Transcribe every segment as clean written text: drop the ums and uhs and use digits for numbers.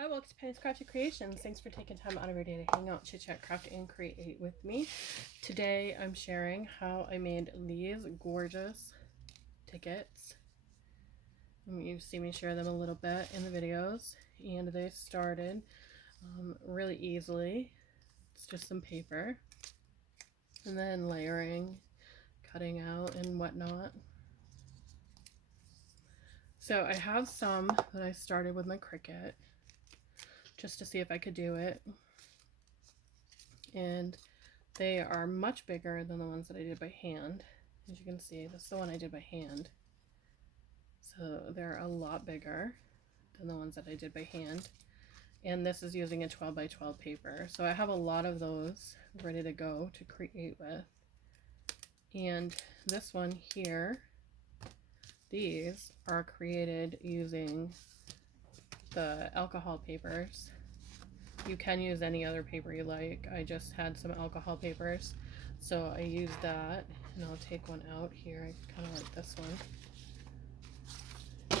Hi, welcome to Penny's Crafted Creations. Thanks for taking time out of your day to hang out, chit chat, craft, and create with me. Today I'm sharing how I made these gorgeous tickets. You see me share them a little bit in the videos, and they started really easily. It's just some paper, and then layering, cutting out, and whatnot. So I have some that I started with my Cricut, just to see if I could do it. And they are much bigger than the ones that I did by hand. As you can see, this is the one I did by hand. So they're a lot bigger than the ones that I did by hand. And this is using a 12 by 12 paper. So I have a lot of those ready to go to create with. And this one here, these are created using the alcohol papers. You can use any other paper you like. I just had some alcohol papers, so I used that, and I'll take one out here. I kind of like this one.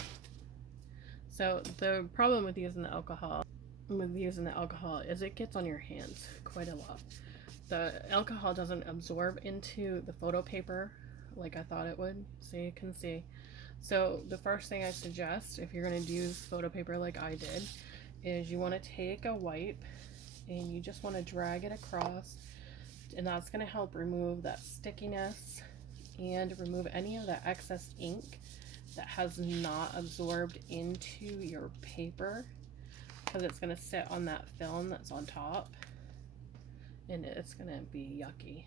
So the problem with using the alcohol is it gets on your hands quite a lot. The alcohol doesn't absorb into the photo paper like I thought it would, so you can see. So the first thing I suggest, if you're going to use photo paper like I did, is you want to take a wipe and you just want to drag it across, and that's going to help remove that stickiness and remove any of that excess ink that has not absorbed into your paper, because it's going to sit on that film that's on top and it's going to be yucky.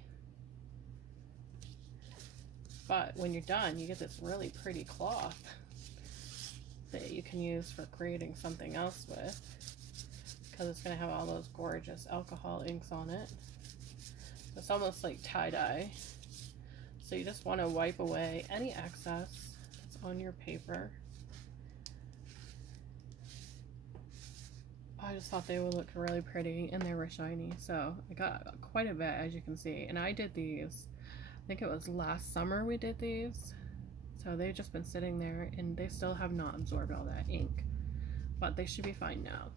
But when you're done, you get this really pretty cloth that you can use for creating something else with, because it's going to have all those gorgeous alcohol inks on it. It's almost like tie-dye. So you just want to wipe away any excess that's on your paper. I just thought they would look really pretty, and they were shiny, so I got quite a bit, as you can see. And I did these, I think it was last summer we did these. So they've just been sitting there, and they still have not absorbed all that ink. But they should be fine now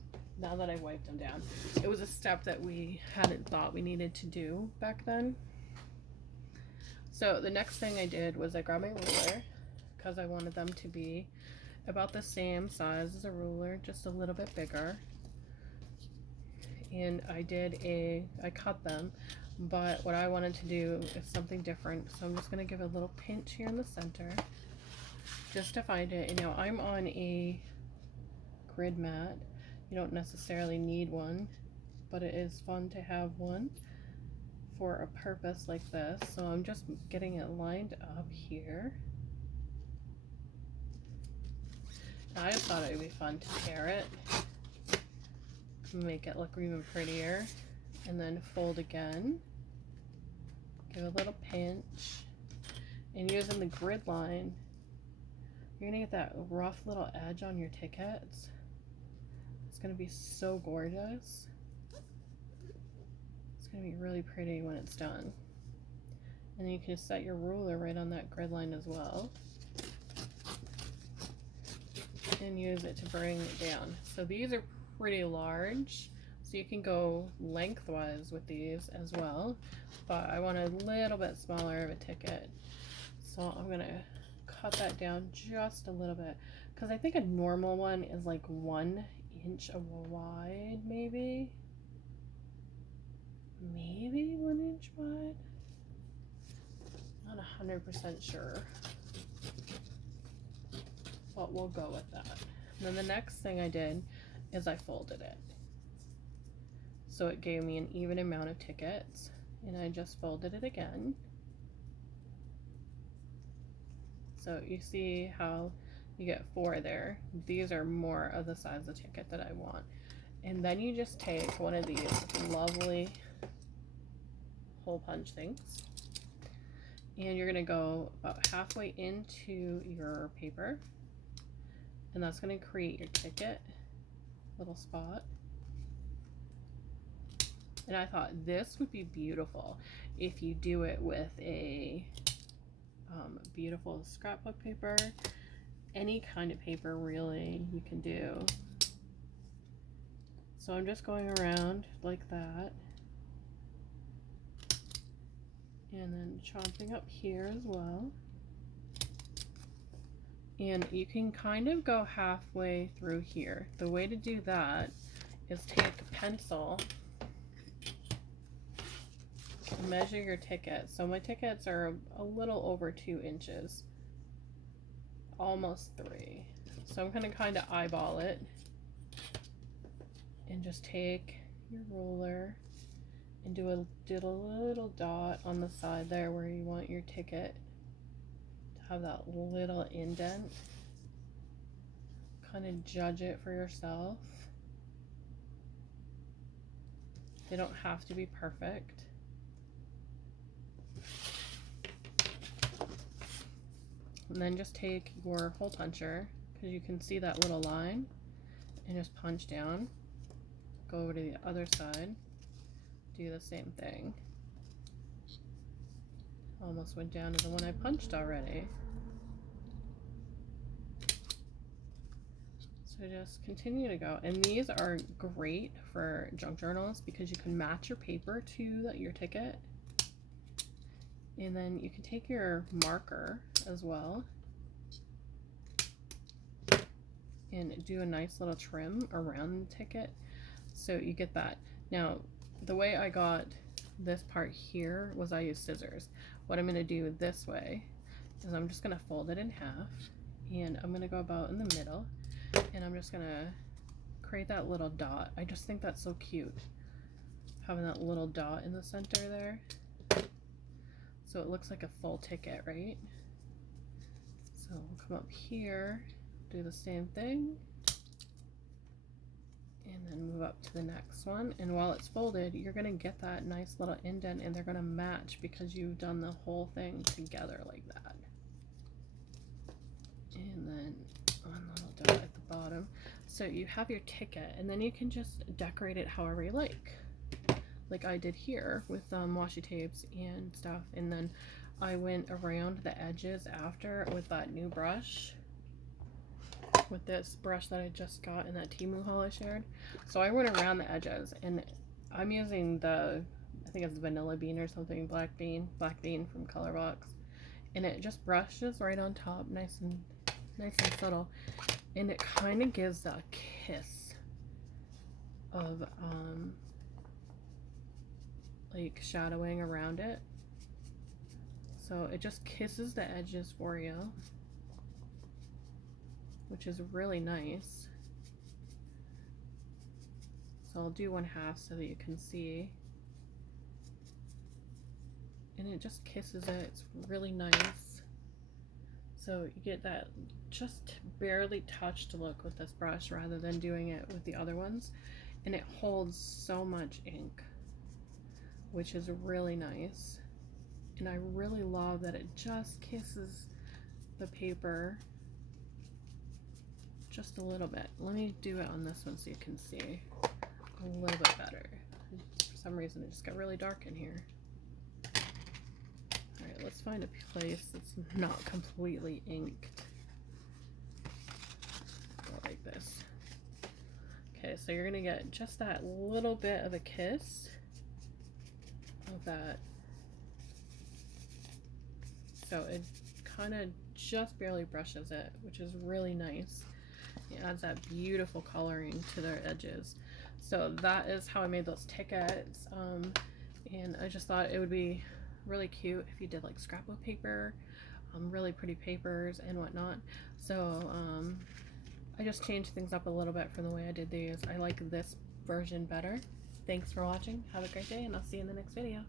that I wiped them down. It was a step that we hadn't thought we needed to do back then. So the next thing I did was I grabbed my ruler, because I wanted them to be about the same size as a ruler, just a little bit bigger. And I cut them, but what I wanted to do is something different. So I'm just going to give a little pinch here in the center just to find it. You know, I'm on a grid mat. You don't necessarily need one, but it is fun to have one for a purpose like this. So I'm just getting it lined up here. I just thought it would be fun to tear it, make it look even prettier, and then fold again, give a little pinch, and using the grid line, you're gonna get that rough little edge on your tickets. It's gonna be so gorgeous. It's gonna be really pretty when it's done. And you can set your ruler right on that grid line as well, and use it to bring it down. So these are pretty large, so you can go lengthwise with these as well, but I want a little bit smaller of a ticket, so I'm gonna cut that down just a little bit, because I think a normal one is like 1 inch wide, maybe 1 inch wide, not 100% sure, but we'll go with that. And then the next thing I did is I folded it, so it gave me an even amount of tickets, and I just folded it again. So you see how you get 4 there. These are more of the size of the ticket that I want. And then you just take one of these lovely hole punch things, and you're gonna go about halfway into your paper, and that's gonna create your ticket little spot. And I thought this would be beautiful if you do it with a beautiful scrapbook paper, any kind of paper really you can do. So I'm just going around like that. And then chomping up here as well. And you can kind of go halfway through here. The way to do that is take a pencil, measure your ticket. So my tickets are a little over 2 inches, almost 3. So I'm going to kind of eyeball it and just take your ruler and do a little dot on the side there where you want your ticket to have that little indent. Kind of judge it for yourself. They don't have to be perfect. And then just take your hole puncher, because you can see that little line, and just punch down. Go over to the other side, do the same thing. Almost went down to the one I punched already. So just continue to go. And these are great for junk journals because you can match your paper to your ticket. And then you can take your marker as well and do a nice little trim around the ticket so you get that. Now, the way I got this part here was I used scissors. What I'm going to do this way is I'm just going to fold it in half, and I'm going to go about in the middle, and I'm just going to create that little dot. I just think that's so cute, having that little dot in the center there. So it looks like a full ticket, right? So we'll come up here, do the same thing, and then move up to the next one. And while it's folded, you're gonna get that nice little indent, and they're gonna match because you've done the whole thing together like that. And then one little dot at the bottom. So you have your ticket, and then you can just decorate it however you like I did here with washi tapes and stuff. And then I went around the edges after with that new brush, with this brush that I just got in that Temu haul I shared. So I went around the edges, and I'm using I think it's Vanilla Bean or something, Black Bean from Colorbox, and it just brushes right on top, nice and subtle, and it kind of gives a kiss of like shadowing around it. So it just kisses the edges for you, which is really nice. So I'll do 1/2 so that you can see. And it just kisses it. It's really nice. So you get that just barely touched look with this brush rather than doing it with the other ones. And it holds so much ink, which is really nice. And I really love that it just kisses the paper just a little bit. Let me do it on this one so you can see a little bit better. For some reason it just got really dark in here. Alright, let's find a place that's not completely inked. Go like this. Okay, so you're gonna get just that little bit of a kiss of that. So it kind of just barely brushes it, which is really nice. It adds that beautiful coloring to their edges. So that is how I made those tickets, and I just thought it would be really cute if you did like scrapbook paper, really pretty papers and whatnot. So I just changed things up a little bit from the way I did these. I like this version better. Thanks for watching. Have a great day, and I'll see you in the next video.